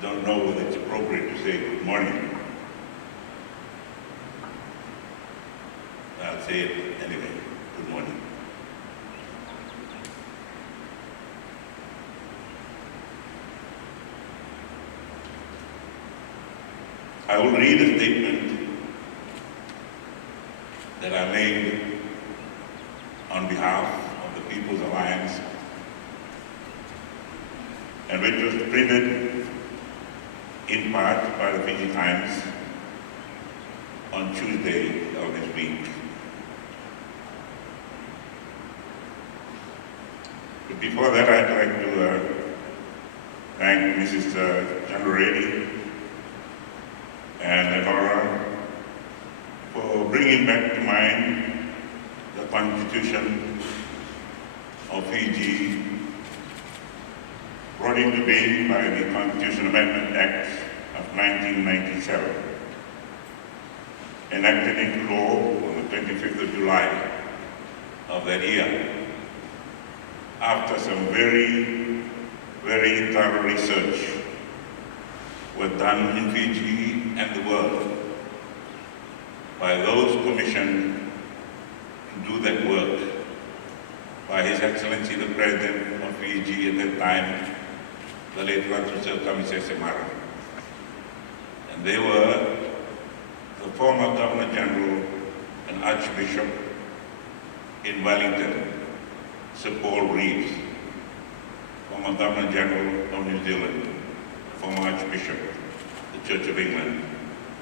don't know whether it's appropriate to say good morning. I'll say it anyway. Good morning. I will read a statement that I made on behalf of the People's Alliance, and which was printed in part by the Fiji Times on Tuesday of this week. But before that, I'd like to thank Mrs. Narayan and Laura for bringing back to mind the Constitution of Fiji, brought into being by the Constitution Amendment Act of 1997, enacted into law on the 25th of July of that year, after some very, very thorough research was done in Fiji and the world by those commissioned to do that work by His Excellency the President of Fiji at that time, the late Rabuka Semara. And they were the former Governor General and Archbishop in Wellington, Sir Paul Reeves, former Governor General of New Zealand, former Archbishop of the Church of England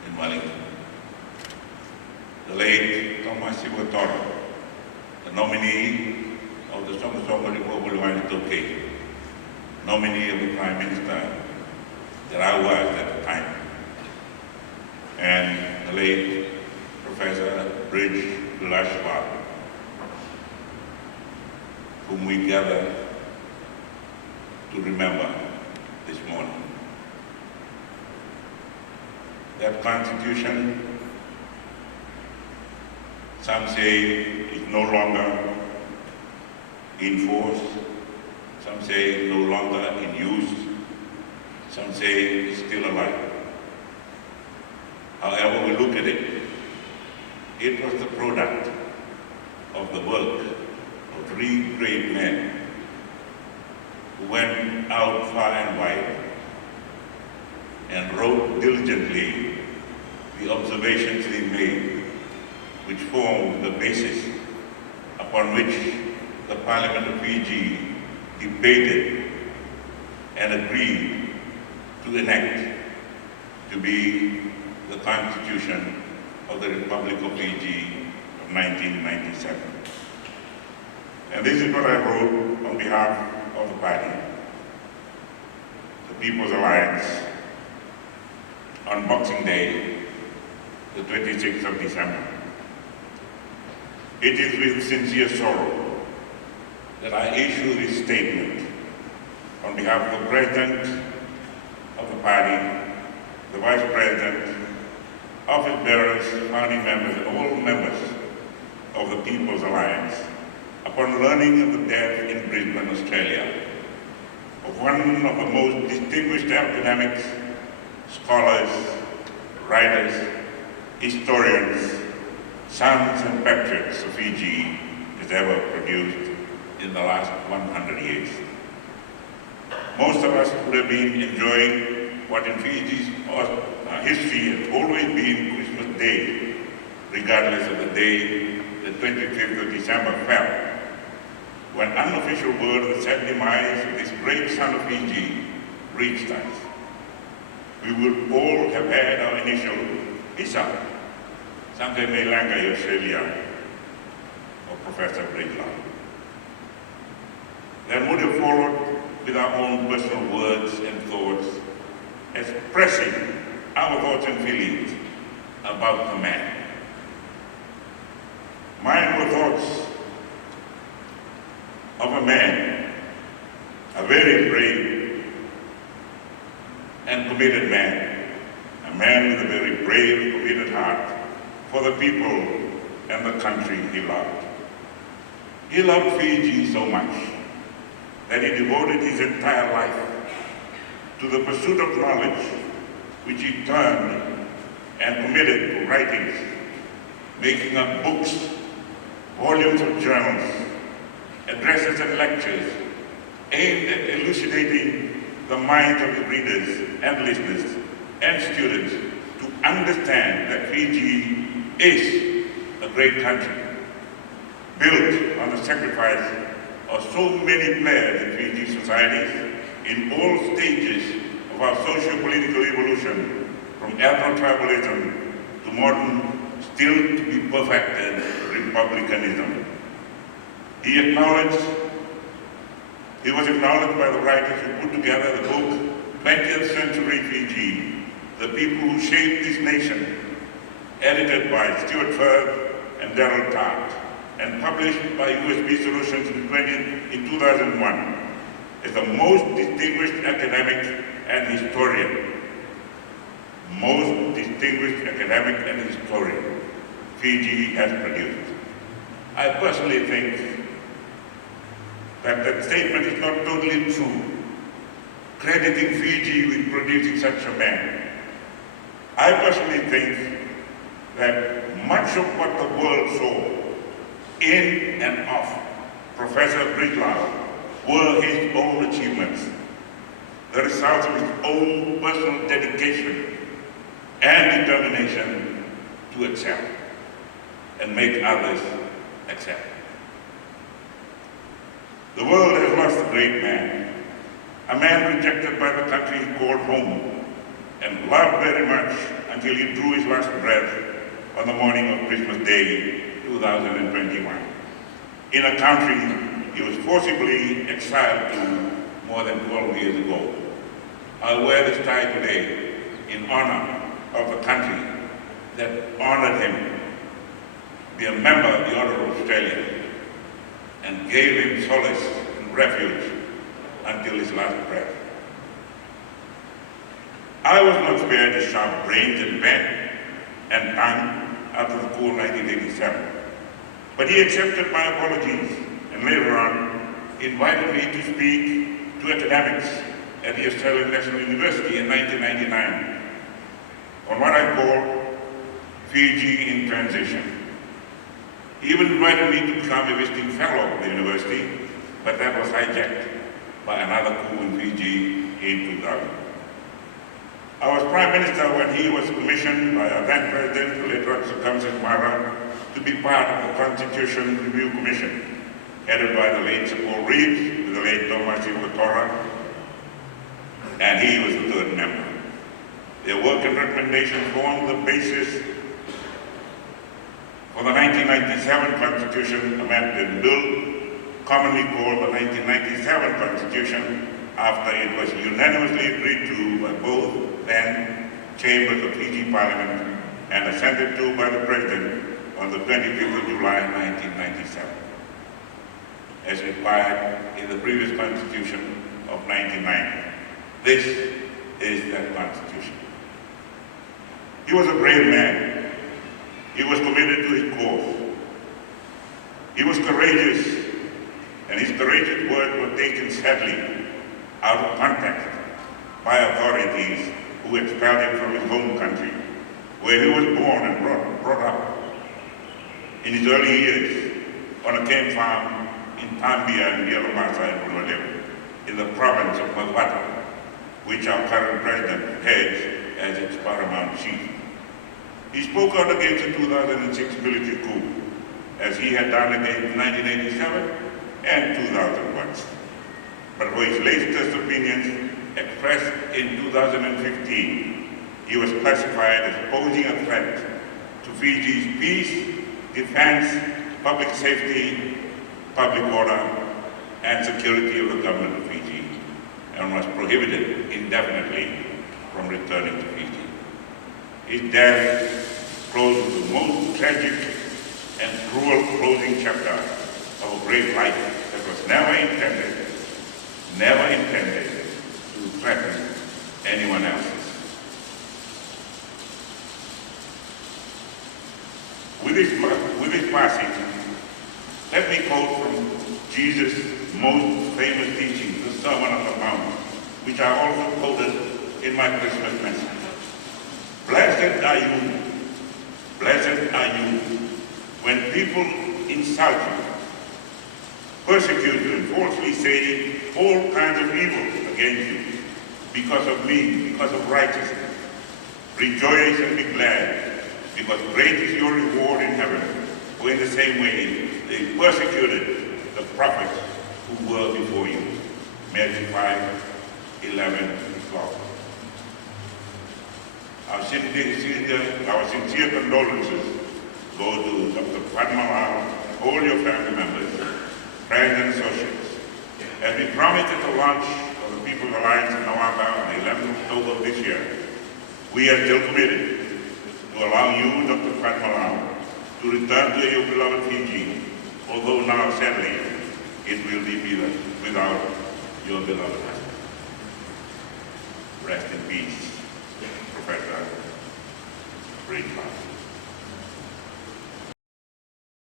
in Wellington. The late Thomas Sivatoro, the nominee of the Songasonga Republic, nominee of the Prime Minister that I was at the time, and the late Professor Bridge Lashwa, whom we gather to remember this morning. That Constitution, some say, is no longer in force, some say no longer in use, some say it's still alive. However we look at it, it was the product of the work of three great men who went out far and wide and wrote diligently the observations they made, which formed the basis upon which the Parliament of Fiji debated and agreed to enact to be the Constitution of the Republic of Fiji of 1997. And this is what I wrote on behalf of the party, the People's Alliance, on Boxing Day, the 26th of December. It is with sincere sorrow that I issue this statement on behalf of the President of the party, the Vice President, office bearers, founding members, and all members of the People's Alliance, upon learning of the death in Brisbane, Australia, of one of the most distinguished academics, scholars, writers, historians, sons and patriots of Fiji has ever produced in the last 100 years. Most of us would have been enjoying what in Fiji's history has always been Christmas Day, regardless of the day the 25th of December fell, when unofficial word of the sad demise of this great son of Fiji reached us. We would all have had our initial Isa, Sampai Melanga Australia, or Professor Bridgeland. Then would have followed with our own personal words and thoughts, expressing our thoughts and feelings about the man. Mine were thoughts of a man, a very brave and committed man, a man with a very brave, committed heart for the people and the country he loved. He loved Fiji so much that he devoted his entire life to the pursuit of knowledge, which he turned and committed to writings, making up books, volumes of journals, addresses and lectures aimed at elucidating the minds of the readers and listeners and students to understand that Fiji is a great country, built on the sacrifice of so many players in Fiji societies in all stages of our socio-political evolution, from ethno-tribalism to modern, still to be perfected republicanism. He was acknowledged by the writers who put together the book 20th Century Fiji, The People Who Shaped This Nation, edited by Stuart Firth and Darrell Tart, and published by USB Solutions in 2001, as the most distinguished academic and historian. Most distinguished academic and historian Fiji has produced. I personally think that that statement is not totally true, crediting Fiji with producing such a man. I personally think that much of what the world saw in and of Professor Bridgelau were his own achievements, the result of his own personal dedication and determination to excel and make others excel. The world has lost a great man, a man rejected by the country he called home and loved very much until he drew his last breath on the morning of Christmas Day, 2021, in a country he was forcibly exiled to more than 12 years ago. I'll wear this tie today in honor of the country that honored him, be a member of the Order of Australia, and gave him solace and refuge until his last breath. I was not spared his sharp brains and pen and tongue after the cool 1987, but he accepted my apologies and later on invited me to speak to academics at the Australian National University in 1999 on what I call Fiji in transition. He even invited me to become a visiting fellow of the university, but that was hijacked by another coup in Fiji in 2000. I was Prime Minister when he was commissioned by our then President, the late Rabuka, Mara, to be part of the Constitution Review Commission, headed by the late Sir Paul Reeves, with the late Thomas Silvatora, and he was the third member. Their work and recommendations formed the basis for the 1997 Constitution Amendment Bill, commonly called the 1997 Constitution, after it was unanimously agreed to by both then chambers of Fiji Parliament and assented to by the President on the 25th of July 1997, as required in the previous Constitution of 1990. This is that Constitution. He was a brave man. He was committed to his cause. He was courageous, and his courageous words were taken sadly out of context by authorities who expelled him from his home country, where he was born and brought up. In his early years, on a cane farm in Tambia near Lamasa and Bulwadem, in the province of Malwata, which our current president heads as its paramount chief. He spoke out against the 2006 military coup, as he had done against 1987 and 2001. But for his latest opinions expressed in 2015, he was classified as posing a threat to Fiji's peace, defense, public safety, public order, and security of the government of Fiji, and was prohibited indefinitely from returning to Fiji. His death closes the most tragic and cruel closing chapter of a great life that was never intended to threaten anyone else's. With his passing, let me quote from Jesus' most famous teaching, the Sermon on the Mount, which I also quoted in my Christmas message. Blessed are you, when people insult you, persecute you, and falsely saying all kinds of evil against you, because of me, because of righteousness. Rejoice and be glad, because great is your reward in heaven. For in the same way they persecuted the prophets who were before you. Matthew 5:11-12. Our sincere condolences go to Dr. Padma Rao, all your family members, friends and associates. As we promised at the launch of the People's Alliance in November on the 11th of October of this year, we are still committed to allow you, Dr. Padma Rao, to return to your beloved Fiji, although now sadly it will be without your beloved husband.